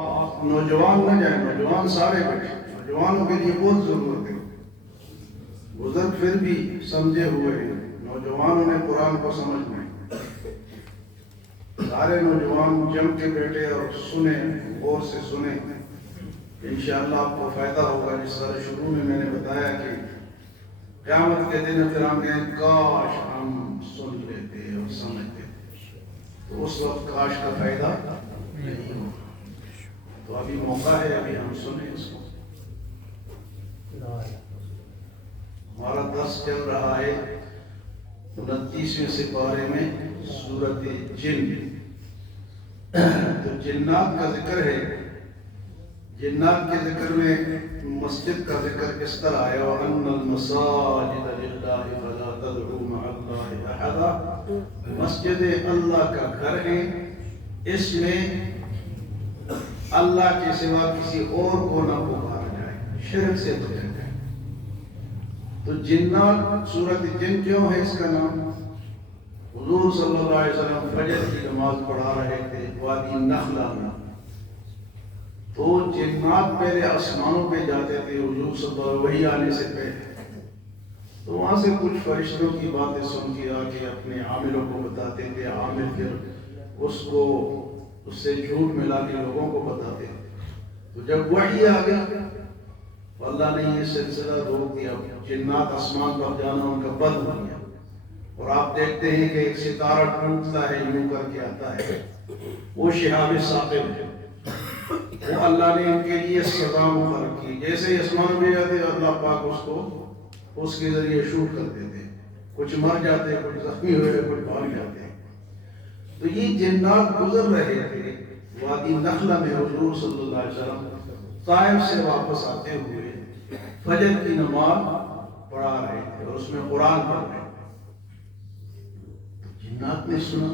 آپ نوجوان نہ جائیں، نوجوان سارے بیٹھے، نوجوانوں کے لیے بہت ضرورت ہے۔ بزرگ پھر بھی سمجھے ہوئے ہیں، نوجوانوں نے قرآن کو سمجھنا ہے۔ سارے نوجوان جم کے بیٹھے اور سنیں، غور سے سنیں، انشاءاللہ آپ کو فائدہ ہوگا۔ جس طرح شروع میں نے بتایا کہ قیامت کے دن پھر ہم کہیں کاش ہم سن لیتے اور سمجھتے، تو اس وقت کاش کا فائدہ نہیں ہوگا۔ تو ابھی موقع ہے، ابھی ہم سنیں اس کو۔ ہمارا درس چل رہا ہے 29ویں سپارے میں سورۃ جن۔ تو جنات کا ذکر ہے۔ جنات کے ذکر میں مسجد کا ذکر کس طرح آیا؟ وَأَنَّ الْمَسَاجِدَ لِلَّهِ فَلَا تَدْعُوا مَعَ اللَّهِ أَحَدًا۔ مسجد اللہ کا گھر ہے، اس میں اللہ کے سوا کسی اور کو نہ پکارا جائے، شرک سے بچا جائے۔ تو جنات، سورۃ جن کیوں ہے اس کا نام؟ حضور صلی اللہ علیہ وسلم فجر کی نماز پڑھا رہے تھے وادی نخلہ میں، تو جنات پہلے آسمانوں پہ جاتے تھے حضور صلی اللہ علیہ وسلم وحی آنے سے پہلے، تو وہاں سے کچھ فرشتوں کی باتیں سن کے آ کے اپنے عاملوں کو بتاتے تھے، عامل پھر اس سے جھوٹ ملا کے لوگوں کو بتاتے تھے۔ تو جب وحی آ گئی تو اللہ نے یہ سلسلہ روک دیا، جنات آسمان پر جانا ان کا بند ہو گیا۔ اور آپ دیکھتے ہیں کہ ایک ستارہ ٹوٹتا ہے، یوں کر کے آتا ہے، وہ شہاب ثاقب ہے۔ وہ اللہ نے ان کے لیے سزا مقرر کی، جیسے آسمان میں جاتے اللہ پاک اس کے ذریعے شوٹ کر دیتے، کچھ مر جاتے، کچھ زخمی ہوئے، کچھ بھاگ جاتے۔ تو یہ جنات گزر رہے تھے وادی نخلہ میں، حضور صلی اللہ علیہ وسلم طائف سے واپس آتے ہوئے فجر کی نماز پڑھا رہے تھے اور اس میں قرآن پڑھ رہے تھے۔ جنات نے سنا،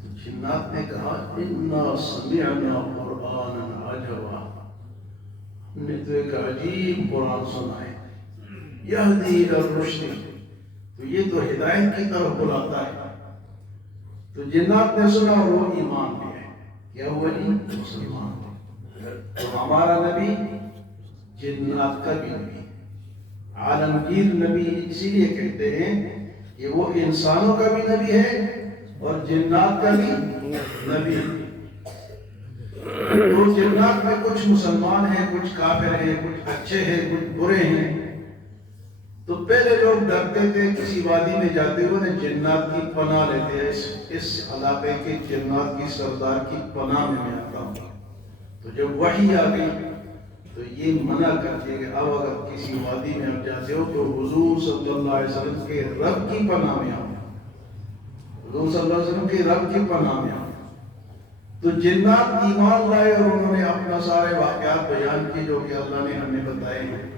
تو جنات نے کہا اِنَّا سَمِعْنَا قُرْآنًا عَجَبًا، ہم نے تو ایک عجیب قرآن سنا ہے، یہدی الی الرشد، تو یہ تو ہدایت کی طرف بلاتا ہے۔ تو جنات نے سنا اور وہ ایمان لے آئے۔ کیا ہوا جی؟ مسلمان۔ تو ہمارا نبی جنات کا بھی نبی، عالمگیر نبی اسی لیے کہتے ہیں کہ وہ انسانوں کا بھی نبی ہے اور جنات کا بھی نبی ہے۔ تو جنات میں کچھ مسلمان ہیں، کچھ کافر ہیں، کچھ اچھے ہیں، کچھ برے ہیں۔ تو پہلے لوگ ڈرتے تھے، کسی وادی میں جاتے ہوئے جنات کی پناہ لیتے ہیں، اس علاقے کے جنات کی سردار کی پناہ میں آتا ہوں۔ تو جب وحی آ گئی تو یہ منع کر دیا کہ اب اگر کسی وادی میں آپ جاتے ہو تو حضور صلی اللہ علیہ وسلم کے رب کی پناہ میں آؤ، حضور صلی اللہ علیہ وسلم کے رب کی پناہ میں آؤ۔ تو جنات ایمان لائے اور انہوں نے اپنا سارے واقعات بیان کیے جو کہ اللہ نے ہمیں بتائے ہیں۔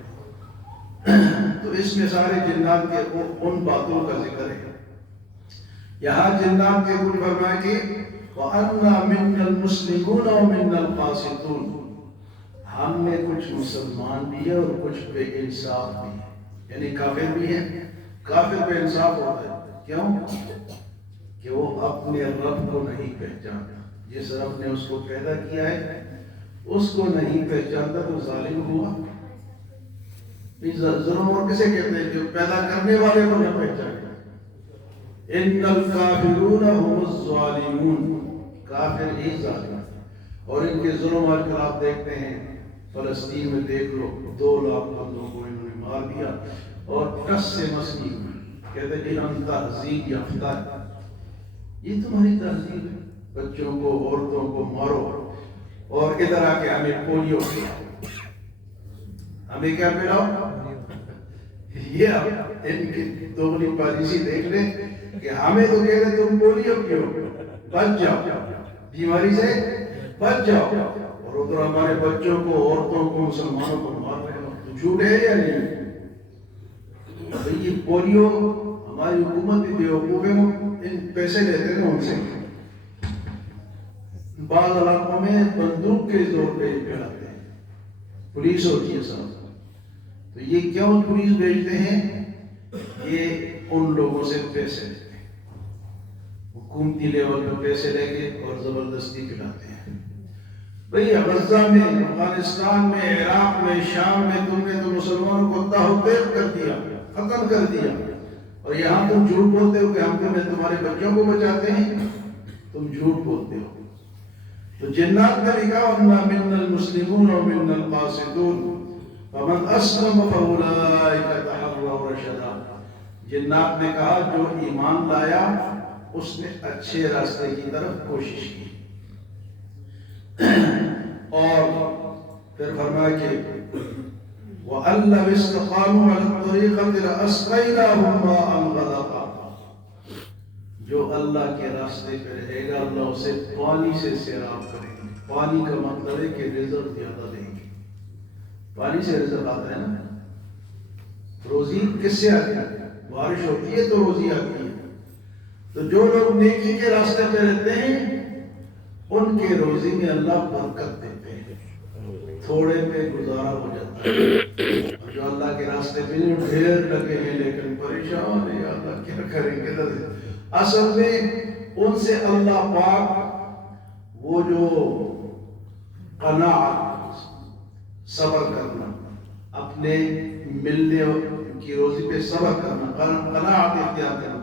تو اس میں سارے جنات کے ان باتوں کا ذکر ہے۔ یہاں جنات کے کچھ فرمائے کہ وَأَنَّا مِنَّا الْمُسْلِمُونَ وَمِنَّا الْقَاسِطُونَ، ہم میں کچھ مسلمان بھی ہیں اور کچھ بے انصاف بھی ہیں، یعنی کافر بھی ہیں۔ کافر بے انصاف ہوتا ہے، کیوں؟ کہ وہ اپنے رب کو نہیں پہچانتا، جس رب نے اس کو پیدا کیا ہے اس کو نہیں پہچانتا تو ظالم ہوا۔ ظلم اور کسے کہتے ہیں؟ جو پیدا کرنے والے کو نہ پہچانے۔ ان الکافرون هم الظالمون، کافر ہی ظالم ہیں۔ اور ان کے ظلم آج کل آپ دیکھتے ہیں، فلسطین میں دیکھ لو 2 لاکھ بندوں کو انہوں نے مار دیا اور ٹس سے مس نہیں ہوئے، کہتے ہیں کہ ہم تہذیب یافتہ ہے۔ یہ تمہاری تہذیب ہے، بچوں کو عورتوں کو مارو اور ادھر آ کے ہمیں پولیو پلاؤ، ہمیں کیا پلاؤ؟ یہ ان کی دوگلی پالیسی دیکھ لیں کہ ہمیں تو کہہ رہے تم پولیو کیوں، بچ جاؤ، بیماری سے بچ جاؤ، اور ادھر ہمارے بچوں کو، عورتوں کو، مسلمانوں کو مار رہے ہو، تو جھوٹ ہے یا نہیں؟ یہ پولیو ہماری حکومت بھی بیوقوف ہے، ان پیسے لیتے ہیں ان سے، بعض علاقوں میں بندوق کے زور پہ پھیلاتے ہیں، پولیس ہوتی ہے صاحب۔ تو یہ کیوں پولیس بھیجتے ہیں؟ یہ ان لوگوں سے پیسے لیتے ہیں، حکومتی لیول پہ پیسے لے کے اور زبردستی پلاتے ہیں۔ بھئی غزہ میں، افغانستان میں، عراق میں، شام میں تم نے تو مسلمانوں کو تہدید کر دیا، ختم کر دیا، اور یہاں تم جھوٹ بولتے ہو کہ ہم تمہارے بچوں کو بچاتے ہیں، تم جھوٹ بولتے ہو۔ تو جنات نے لکھا وَأَنَّا مِنَّا الْمُسْلِمُونَ وَمِنَّا الْقَاسِطُونَ فَمَنْ أَسْلَمَ فَأُولَٰئِكَ تَحَرَّوْا رَشَدًا۔ جنات نے کہا جو ایمان لایا اس نے اچھے راستے کی طرف کوشش کی، اور پھر فرمایا کہ وَأَن لَّوِ اسْتَقَامُوا عَلَى الطَّرِيقَةِ لَأَسْقَيْنَاهُم مَّاءً غَدَقًا۔ جو اللہ کے راستے پہ رہے گا اللہ اسے پانی سے سیراب کرے گا۔ پانی کا مطلب ہے کہ رزق زیادہ دیں گے۔ پانی سے رزق آتا ہے نا، روزی کس سے آتی ہے؟ بارش ہوتی ہے تو روزی آتی ہے۔ تو جو لوگ نیکی کے راستے پہ رہتے ہیں ان کے روزی میں اللہ برکت دیتے ہیں، تھوڑے پہ گزارا ہو جاتا ہے۔ اور جو اللہ کے راستے پہ ڈھیر لگے ہیں لیکن پریشان ہے، اللہ کیا کریں گے، اصل میں ان سے اللہ پاک وہ جو قناعت، صبر کرنا، اپنے ملنے کی روزی پہ صبر کرنا، قناعت اختیار کرنا،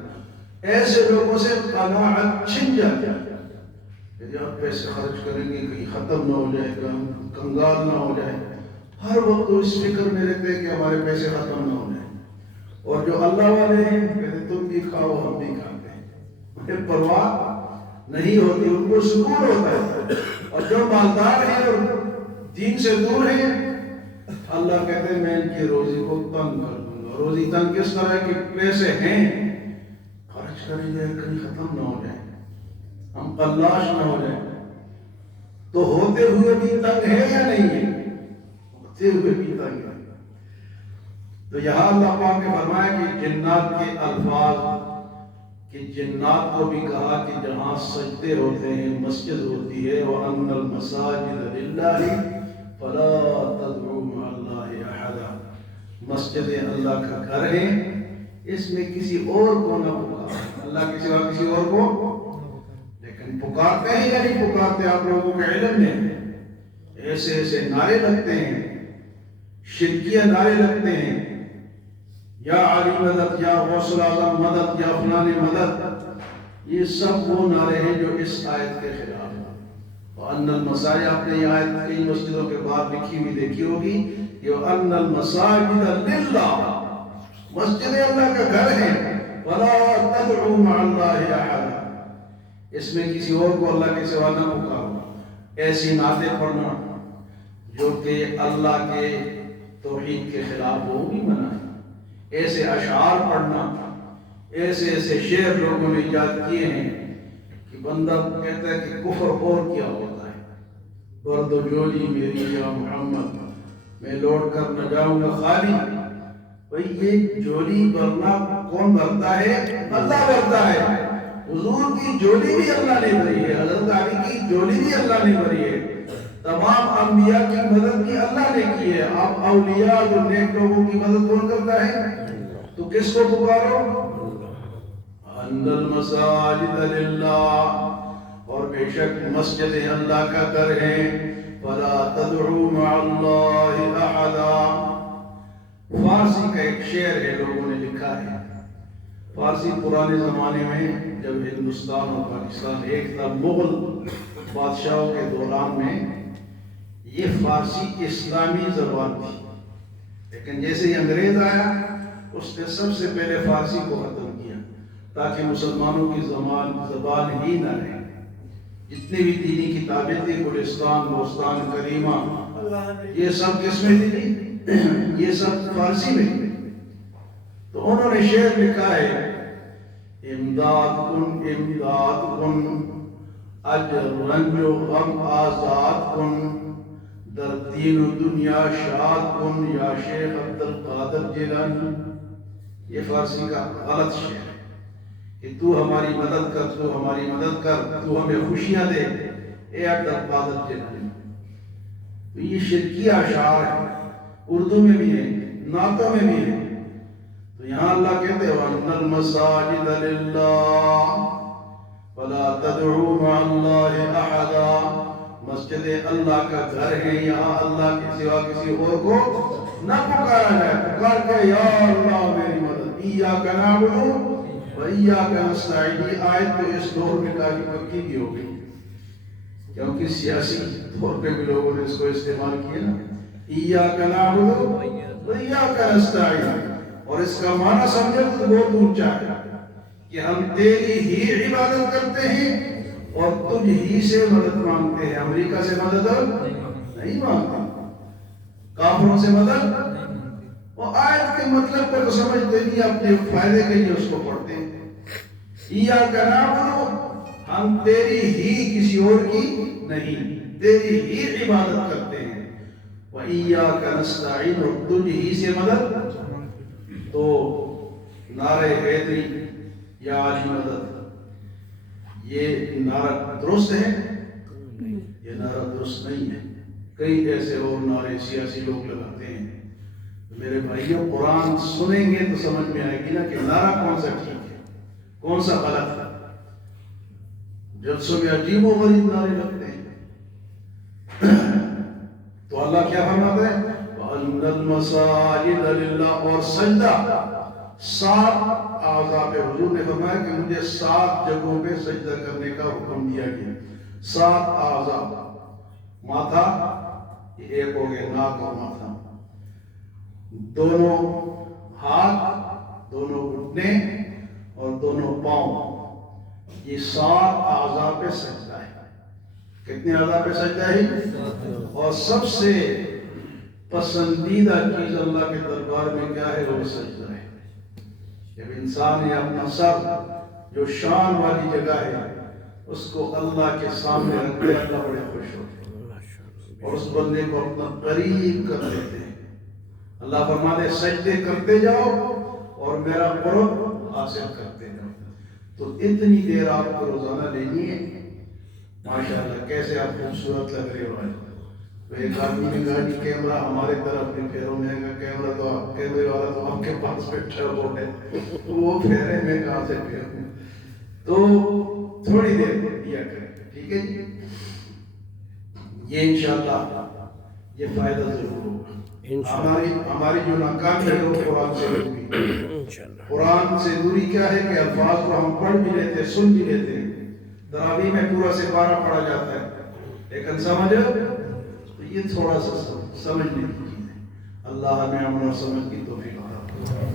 ایسے لوگوں سے قناعت چھن جاتی ہے۔ یعنی آپ پیسے خرچ کریں گے کہیں ختم نہ ہو جائے گا، کنگال نہ ہو جائے، ہر وقت اس فکر میں رہتے ہیں کہ ہمارے پیسے ختم نہ ہو جائیں۔ اور جو اللہ والے ہیں کہتے تم بھی کھاؤ ہم بھی کھاتے ہیں، انہیں پرواہ نہیں ہوتی، ان کو سکون ہوتا ہے۔ اور جو مالدار ہیں اور دین سے دور ہیں اللہ کہتے ہیں میں ان کی روزی کو تنگ کر دوں گا۔ روزی تنگ کس طرح ہے کہ پیسے ہیں خرچ کریں گے کہیں ختم نہ ہو جائے، ہم قلاش نہ ہو جائیں۔ تو ہوتے ہوئے بھی تنگ ہے یا نہیں ہے؟ ہوتے ہوئے بھی تنگ ہے۔ تو یہاں اللہ پاک نے فرمایا کہ جنات کے الفاظ، کہ جنات کو بھی کہا کہ جہاں سجدے ہوتے ہیں، مسجد ہوتی ہے، وَأَنَّ الْمَسَاجِدَ لِلَّهِ فَلَا تَدْعُوا مَعَ اللَّهِ أَحَدًا۔ مسجدیں اللہ کا گھر ہے، اس میں کسی اور کو نہ پکارو، اللہ کے سوا کسی اور کو، لیکن پکارتے ہیں یا نہیں پکارتے؟ آپ لوگوں کے علم میں ایسے ایسے نعرے لگتے ہیں، شرکیہ نعرے لگتے ہیں، یا علی مدد، یا غوث الاعظم مدد، یا فلان مدد، یہ سب وہ نعرے ہیں جو اس آیت کے خلاف ہیں۔ وَأَنَّ الْمَسَاجِدَ، آپ نے یہ آیت کئی مسجدوں کے بعد لکھی ہوئی دیکھی ہوگی، کہ وَأَنَّ الْمَسَاجِدَ لِلَّهِ، مسجد اللہ کا گھر ہے، وَلَا تَدْعُوا مَعَ اللَّهِ أَحَدًا، اس میں کسی اور کو اللہ کے سوا نہ پکارو۔ ایسی نعتیں پڑھنا جو کہ اللہ کے توحید کے خلاف ہو بھی منع ہے، ایسے اشعار پڑھنا، ایسے ایسے شعر لوگوں نے ایجاد کیے ہیں کہ بندہ کہتا ہے کہ کفر اور کیا ہوتا ہے۔ برد و جولی میری یا محمد، میں لوٹ کر نہ جاؤں گا خالی۔ بھئی یہ جولی بھرنا کون بھرتا ہے؟ اللہ بھرتا ہے۔ حضور کی جولی بھی اللہ نے بھری ہے، حضرت علی کی جولی بھی اللہ نے بھری ہے، تمام انبیاء کی مدد بھی اللہ نے کی ہے۔ آپ اولیاء اور نیک لوگوں کی مدد کون کرتا ہے؟ تو کس کو پکارو؟ ان المساجد للہ، اور بے شک مسجد اللہ کا گھر ہے، فلا تدعوا مع اللہ احدا۔ فارسی کا ایک شعر ہے، لوگوں نے لکھا ہے، فارسی پرانے زمانے میں جب ہندوستان اور پاکستان ایک تھا، مغل بادشاہوں کے دوران میں یہ فارسی اسلامی زبان تھی، لیکن جیسے ہی انگریز آیا اس نے سب سے پہلے فارسی کو ختم کیا تاکہ مسلمانوں کی زبان ہی نہ رہے۔ جتنی بھی دینی کتابیں تھیں، گلستان، بوستان، کریمہ، یہ سب کس میں تھی؟ یہ سب فارسی میں تھی۔ تو انہوں نے شعر لکھا ہے، امداد کن امداد کن، اجر رنج و غم آزاد کن، در دین و دنیا شاد کن، یا شیخ عبدالقادر جیلانی۔ یہ فارسی کا غلط شعر ہے کہ تو ہماری مدد کر، تو ہماری مدد کر، تو ہمیں خوشیاں دے، اے عبدالقادر جیلانی۔ تو یہ شرکیہ اشعار ہے، اردو میں بھی ہے، نعتوں میں بھی ہے۔ تو یہاں اللہ کہتے ہیں وَأَنَّ الْمَسَاجِدَ لِلَّهِ فَلَا تَدْعُوا مَعَ اللَّهِ أَحَدًا۔ مسجد اللہ کا گھر ہے، یہاں اللہ کے سوا کسی اور کو نہ پکارا جائے. پکار کے یا اللہ میری مدد، ایاک نعبد و ایاک نستعین. یہ آیت تو اس دور میں کافی پکی بھی ہو گئی، کیونکہ سیاسی طور پہ بھی لوگوں نے اس کو استعمال کیا نا. ایاک نعبد و ایاک نستعین، اور اس کا معنی سمجھے تو بہت اونچا ہے کہ ہم تیری ہی عبادت کرتے ہیں اور تجھ ہی سے مدد مانگتے ہیں. امریکہ سے مدد نہیں مانگتے، کافروں سے مدد. اور آیت کے مطلب کو تو سمجھتے نہیں، اپنے فائدے کے لیے اس کو پڑھتے ہیں. ایاک نعبد، ہم تیری ہی، کسی اور کی نہیں، تیری ہی عبادت کرتے ہیں. و ایاک نستعین، اور تجھ ہی سے مدد. تو نعرہ حیدری یا علی مدد، یہ نعرہ درست ہے؟ یہ نعرہ درست نہیں ہے. کئی ایسے اور نعرے سیاسی لوگ لگاتے ہیں. میرے بھائیوں، قرآن سنیں گے تو سمجھ میں آئے گی نا کہ نعرہ کون سا ٹھیک ہے، کون سا غلط ہے. جلسوں میں عجیب و غریب نعرے لگتے ہیں. تو اللہ کیا فرماتا ہے؟ وَأَنَّ الْمَسَاجِدَ لِلَّهِ، اور سجدہ 7 اعضاء پہ. حضور نے فرمایا کہ مجھے 7 جگہوں پہ سجدہ کرنے کا حکم دیا گیا. 7 اعضاء، ماتھا یہ ایک ہو گیا، ناک اور ماتھا، دونوں ہاتھ، دونوں گھٹنے اور دونوں پاؤں، یہ 7 اعضاء پہ سجدہ ہے. کتنے اعضاء پہ سجدہ ہے؟ اور سب سے پسندیدہ چیز اللہ کے دربار میں کیا ہے؟ وہ سجدہ ہے. جب انسان نے اپنا سر، جو شان والی جگہ ہے، اس کو اللہ کے سامنے رکھتے، اللہ بڑے خوش ہوتے ہیں اور اس بندے کو اپنا قریب کر لیتے ہیں. اللہ فرماتے ہیں سجدے کرتے جاؤ اور میرا قرب حاصل کرتے جاؤ. تو اتنی دیر آپ کو روزانہ لینی ہے. ماشاءاللہ کیسے آپ خوبصورت لگ رہے ہو. تو ایک آدمی نے کہا کہ کیمرہ ہمارے طرف بھی پھیرو. میں کہا کیمرہ تو آپ، کیمرے والا تو آپ کے پاس بیٹھا ہوا ہے، وہ پھیرے میں کہاں سے پھیروں. تو تھوڑی دیر دیا کریں، ٹھیک ہے جی. یہ انشاءاللہ یہ فائدہ ضرور ہوگا. ہماری جو ناکامی ہے وہ قرآن سے دوری. قرآن سے دوری کیا ہے کہ الفاظ کو ہم پڑھ بھی لیتے، سن بھی لیتے ہیں. تراویح میں پورا سے 12 پڑھا جاتا ہے، لیکن سمجھ تو یہ تھوڑا سا سمجھنے کی چیز ہے. اللہ ہمیں عمل اور سمجھ کی توفیق عطا فرمائے.